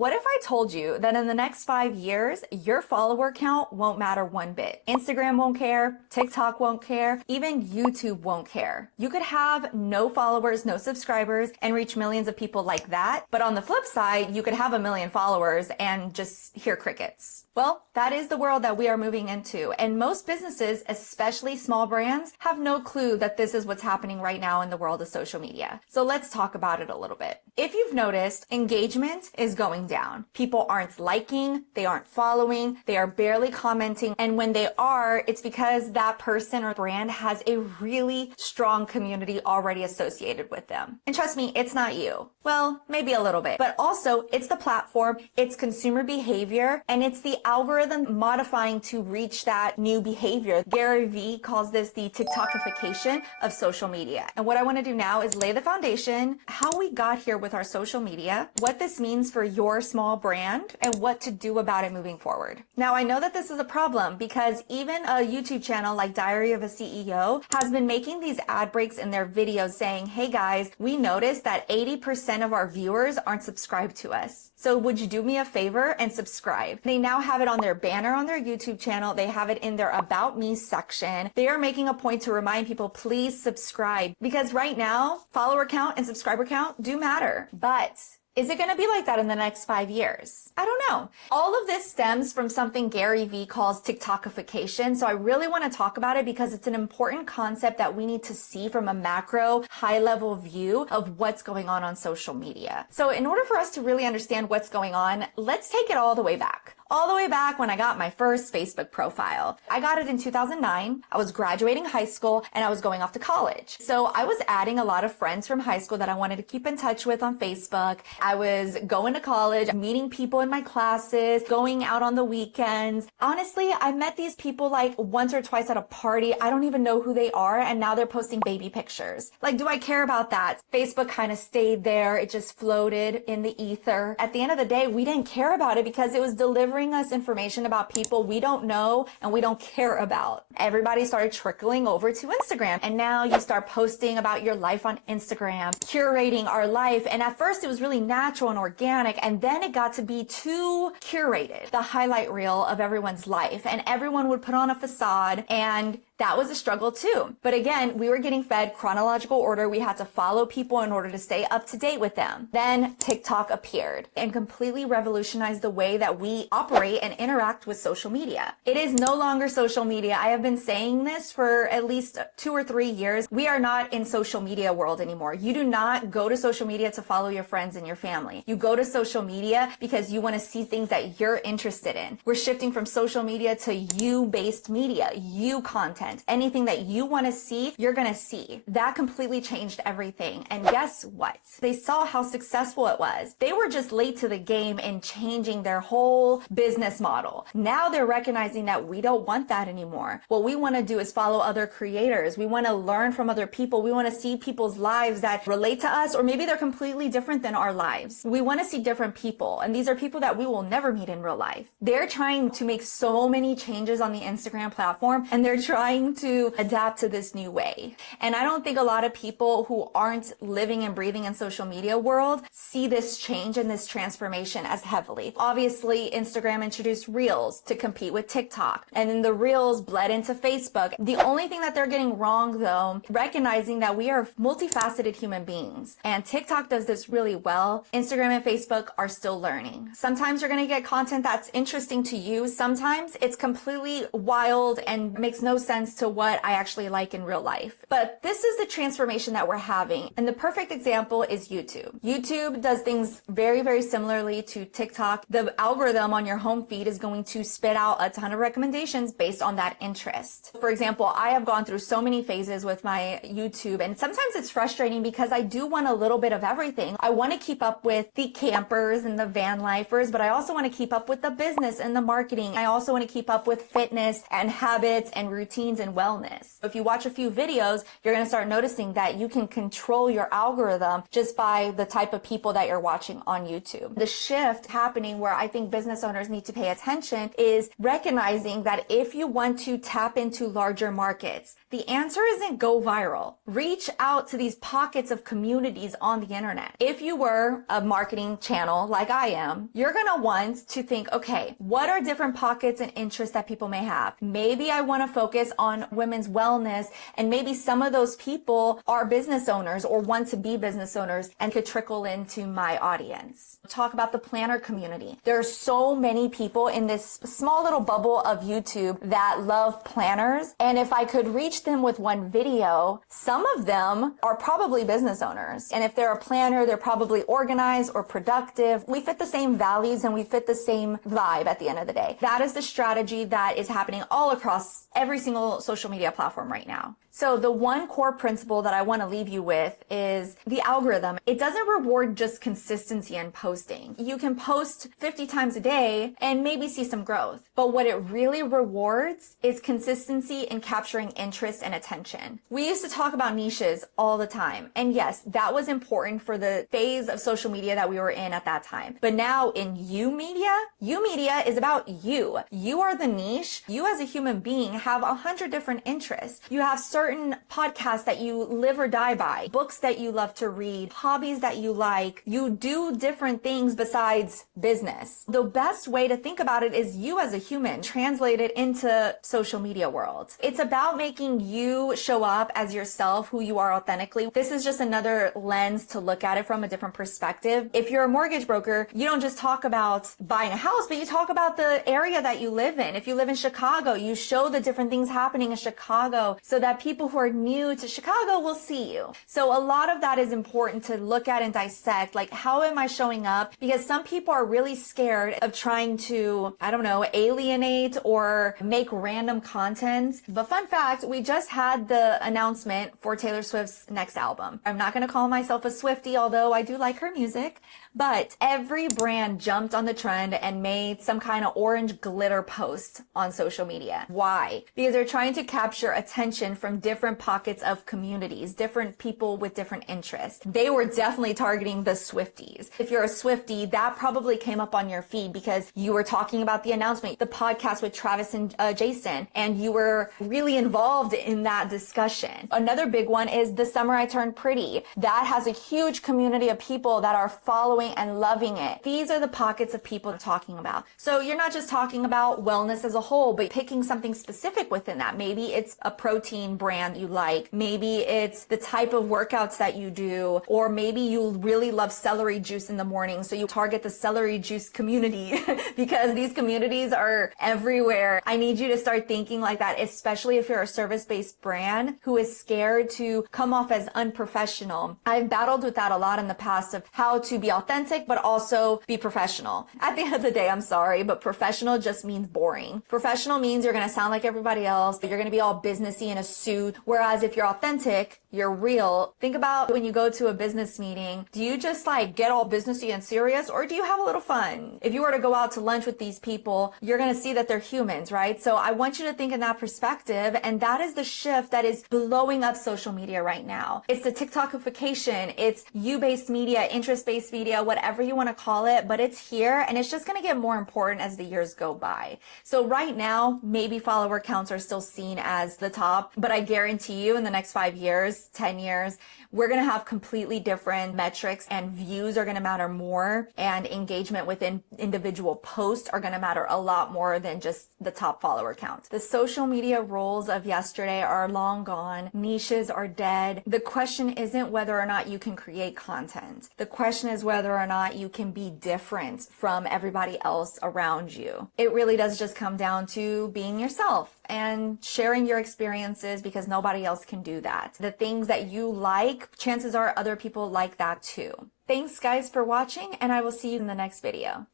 What if I told you that in the next 5 years, your follower count won't matter one bit? Instagram won't care, TikTok won't care, even YouTube won't care. You could have no followers, no subscribers, and reach millions of people like that. But on the flip side, you could have 1 million followers and just hear crickets. Well, that is the world that we are moving into. And most businesses, especially small brands, have no clue that this is what's happening right now in the world of social media. So let's talk about it a little bit. If you've noticed, engagement is going down. People aren't liking, they aren't following, they are barely commenting. And when they are, it's because that person or brand has a really strong community already associated with them. And trust me, it's not you. Well, maybe a little bit, but also it's the platform, it's consumer behavior, and it's the algorithm modifying to reach that new behavior. Gary Vee calls this the TikTokification of social media. And what I want to do now is lay the foundation, how we got here with our social media, what this means for your small brand, and what to do about it moving forward. Now, I know that this is a problem because even a YouTube channel like Diary of a CEO has been making these ad breaks in their videos saying, hey guys, we noticed that 80% of our viewers aren't subscribed to us. So would you do me a favor and subscribe? They now have it on their banner on their YouTube channel. They have it in their About Me section. They are making a point to remind people, please subscribe, because right now, follower count and subscriber count do matter. But is it going to be like that in the next 5 years? I don't know. All of this stems from something Gary Vee calls TikTokification. So I really want to talk about it because it's an important concept that we need to see from a macro, high-level view of what's going on social media. So in order for us to really understand what's going on, let's take it all the way back. All the way back when I got my first Facebook profile. I got it in 2009. I was graduating high school and I was going off to college. So I was adding a lot of friends from high school that I wanted to keep in touch with on Facebook. I was going to college, meeting people in my classes, going out on the weekends. Honestly, I met these people like once or twice at a party. I don't even know who they are, and now they're posting baby pictures. Like, do I care about that? Facebook kind of stayed there. It just floated in the ether. At the end of the day, we didn't care about it because it was delivering us information about people we don't know and we don't care about. Everybody started trickling over to Instagram, and now you start posting about your life on Instagram, curating our life. And at first it was really natural and organic, and then it got to be too curated, the highlight reel of everyone's life, and everyone would put on a facade, and that was a struggle too. But again, we were getting fed chronological order. We had to follow people in order to stay up to date with them. Then TikTok appeared and completely revolutionized the way that we operate and interact with social media. It is no longer social media. I have been saying this for at least 2 or 3 years. We are not in social media world anymore. You do not go to social media to follow your friends and your family. You go to social media because you want to see things that you're interested in. We're shifting from social media to you-based media, you content. Anything that you want to see, you're going to see. That completely changed everything. And guess what? They saw how successful it was. They were just late to the game in changing their whole business model. Now they're recognizing that we don't want that anymore. What we want to do is follow other creators. We want to learn from other people. We want to see people's lives that relate to us, or maybe they're completely different than our lives. We want to see different people. And these are people that we will never meet in real life. They're trying to make so many changes on the Instagram platform, and they're trying to adapt to this new way. And I don't think a lot of people who aren't living and breathing in social media world see this change and this transformation as heavily. Obviously, Instagram introduced Reels to compete with TikTok, and then the Reels bled into Facebook. The only thing that they're getting wrong though, recognizing that we are multifaceted human beings, and TikTok does this really well. Instagram and Facebook are still learning. Sometimes you're going to get content that's interesting to you. Sometimes it's completely wild and makes no sense to what I actually like in real life. But this is the transformation that we're having. And the perfect example is YouTube. YouTube does things very, very similarly to TikTok. The algorithm on your home feed is going to spit out a ton of recommendations based on that interest. For example, I have gone through so many phases with my YouTube, and sometimes it's frustrating because I do want a little bit of everything. I want to keep up with the campers and the van lifers, but I also want to keep up with the business and the marketing. I also want to keep up with fitness and habits and routines in wellness. If you watch a few videos, you're going to start noticing that you can control your algorithm just by the type of people that you're watching on YouTube. The shift happening where I think business owners need to pay attention is recognizing that if you want to tap into larger markets, the answer isn't go viral. Reach out to these pockets of communities on the internet. If you were a marketing channel like I am, you're going to want to think, okay, what are different pockets and interests that people may have? Maybe I want to focus on women's wellness, and maybe some of those people are business owners or want to be business owners and could trickle into my audience. Talk about the planner community. There are so many people in this small little bubble of YouTube that love planners. And if I could reach them with one video, some of them are probably business owners. And if they're a planner, they're probably organized or productive. We fit the same values and we fit the same vibe at the end of the day. That is the strategy that is happening all across every single social media platform right now. So the one core principle that I want to leave you with is the algorithm. It doesn't reward just consistency in posting. You can post 50 times a day and maybe see some growth. But what it really rewards is consistency in capturing interest and attention. We used to talk about niches all the time. And yes, that was important for the phase of social media that we were in at that time. But now in you media is about you. You are the niche. You as a human being have 100 different interests. You have certain podcasts that you live or die by, books that you love to read, hobbies that you like. You do different things besides business. The best way to think about it is you as a human translated into social media world. It's about making you show up as yourself, who you are authentically. This is just another lens to look at it from a different perspective. If you're a mortgage broker, you don't just talk about buying a house, but you talk about the area that you live in. If you live in Chicago, you show the different things happening in Chicago so that people who are new to Chicago will see you. So a lot of that is important to look at and dissect. Like, how am I showing up? Because some people are really scared of trying to, I don't know, alienate or make random content. But fun fact, we just had the announcement for Taylor Swift's next album. I'm not going to call myself a Swiftie, although I do like her music. But every brand jumped on the trend and made some kind of orange glitter post on social media. Why? Because they're trying to capture attention from different pockets of communities, different people with different interests. They were definitely targeting the Swifties. If you're a Swiftie, that probably came up on your feed because you were talking about the announcement, the podcast with Travis and Jason, and you were really involved in that discussion. Another big one is The Summer I Turned Pretty. That has a huge community of people that are following and loving it. These are the pockets of people talking about. So you're not just talking about wellness as a whole, but picking something specific within that. Maybe it's a protein brand you like. Maybe it's the type of workouts that you do, or maybe you really love celery juice in the morning. So you target the celery juice community because these communities are everywhere. I need you to start thinking like that, especially if you're a service-based brand who is scared to come off as unprofessional. I've battled with that a lot in the past of how to be authentic, but also be professional. At the end of the day, I'm sorry, but professional just means boring. Professional means you're going to sound like everybody else. You're going to be all businessy in a suit. Whereas if you're authentic, you're real. Think about when you go to a business meeting, do you just like get all businessy and serious, or do you have a little fun? If you were to go out to lunch with these people, you're going to see that they're humans, right? So I want you to think in that perspective. And that is the shift that is blowing up social media right now. It's the TikTokification. It's you-based media, interest-based media, whatever you want to call it, but it's here and it's just going to get more important as the years go by. So right now, maybe follower counts are still seen as the top, but I guarantee you in the next 5 years, 10 years, we're going to have completely different metrics, and views are going to matter more, and engagement within individual posts are going to matter a lot more than just the top follower count. The social media roles of yesterday are long gone. Niches are dead. The question isn't whether or not you can create content. The question is whether or not you can be different from everybody else around you. It really does just come down to being yourself and sharing your experiences, because nobody else can do that. The things that you like, chances are other people like that too. Thanks guys for watching, and I will see you in the next video.